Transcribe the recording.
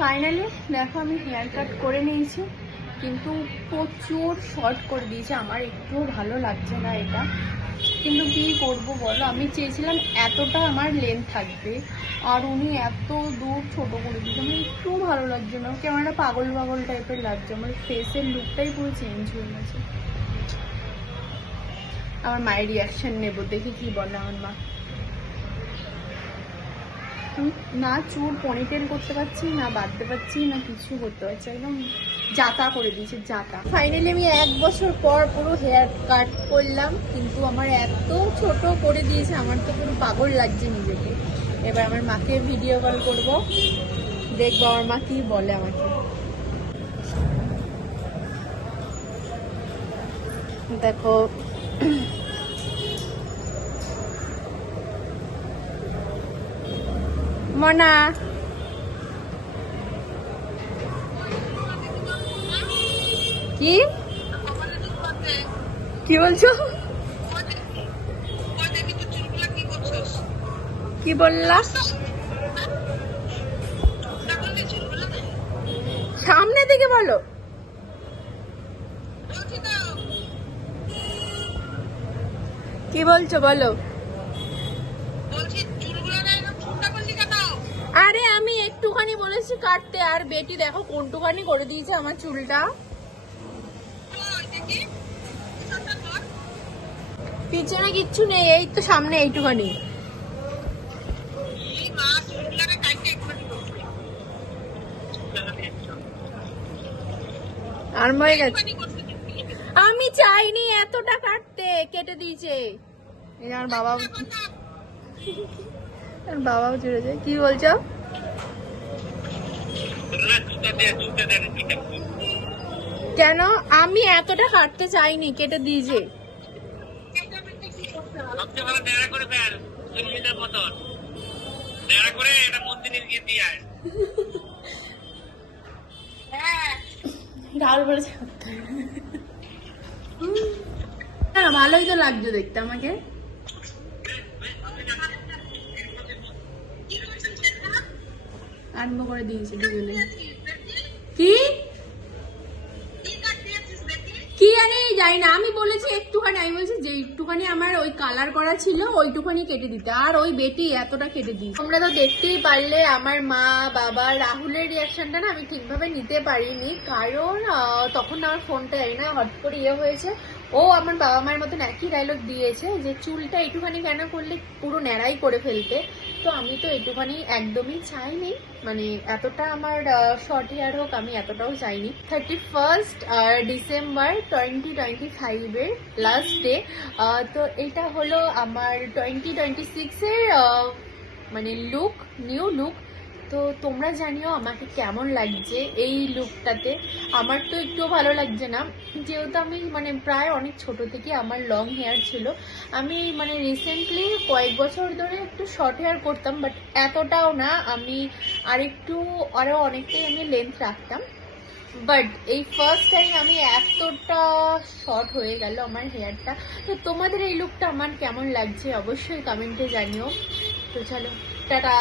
Finally দেখো আমি hair cut করে নিয়েছি, কিন্তু প্রচুর শর্ট করে দিয়েছে। আমার একটুও ভালো লাগছে না এটা, কিন্তু কি করবো বলো। আমি চেয়েছিলাম এতটা আমার লেন্থ থাকবে, আর উনি এত দূর ছোট করে দিয়েছে। আমার একটুও ভালো লাগছে না, কেমন একটা পাগল পাগল টাইপের লাগছে। আমার ফেসের লুকটাই পুরো চেঞ্জ হয়ে গেছে। আমার মায়ের রিয়াকশন নেবো, দেখি কি বলে আমার মা। না চুল পনিটেল করতে পারছি, না বাঁধতে পারছি, না কিছু করতে পারছি, একদম জাতা করে দিয়েছে, জাতা। ফাইনালি আমি 1 বছর পর পুরো হেয়ার কাট করলাম, কিন্তু আমার এত ছোট করে দিয়েছে, আমার তো পুরো পাগল লাগছে নিজেকে। এবার আমার মাকে ভিডিও কল করবো, দেখবো আমার মা কি বলে আমাকে। দেখো মনা, কি কি বলছো? কি বললা? সামনে দিকে বলো। কি বলছো বলো? আরে আমি একটুখানি বলেছি কাটতে, আর বেটি দেখো কোনটুখানি করে দিয়েছে আমার চুলটা। পিছনে কিচ্ছু নেই, এই তো সামনে এইটুখানি। আর হয়ে গেছে। আমি চাইনি এতটা কাটতে, কেটে দিয়েছে। এই আমার বাবাও জুড়ে যায়। কি বলছো? কেন? আমি এতটা কাটতে চাইনি, কেটে দিয়েছে। রাহুল বলেছে হ্যাঁ, ভালোই তো লাগছে দেখতে আমাকে। আরম্ভ করে দিয়েছে দুজনে। কি কি আরে জানি না, আমি বলেছি একটুখানি, আমি বলছি যে একটুখানি আমার ওই কালার করা ছিল ওইটুখানি কেটে দিতে, আর ওই বেটি এতটা কেটে দিই। তোমরা তো দেখতেই পারলে আমার মা বাবা রাহুলের রিয়াকশনটা না আমি ঠিকভাবে নিতে পারিনি, কারণ তখন আমার ফোনটা জানি না হট করে ইয়ে হয়েছে। ও আমার বাবা মায়ের মতন একই ডায়লগ দিয়েছে যে চুলটা একটুখানি কেন করলে পুরো ন্যাড়াই করে ফেলতে। তো আমি তো একটুখানি একদমই চাইনি, মানে এতটা আমার শর্ট হেয়ার হোক আমি এতটাও চাইনি। 31 ডিসেম্বর 2025-এর লাস্ট ডে। তো এটা হলো আমার 2026-এর মানে লুক, নিউ লুক। তো তোমরা জানিও আমাকে কেমন লাগছে এই লুকটাতে। আমার তো একটুও ভালো লাগছে না, যেহেতু আমি মানে প্রায় অনেক ছোট থেকে আমার লং হেয়ার ছিল। আমি মানে রিসেন্টলি কয়েক বছর ধরে একটু শর্ট হেয়ার করতাম, বাট এতটাও না। আমি আরো অনেকটাই আমি লেন্থ রাখতাম, বাট এই ফার্স্ট টাইম আমি এতটা শর্ট হয়ে গেল আমার হেয়ারটা। তো তোমাদের এই লুকটা আমার কেমন লাগছে অবশ্যই কমেন্টে জানিও। তো চলো টাটা।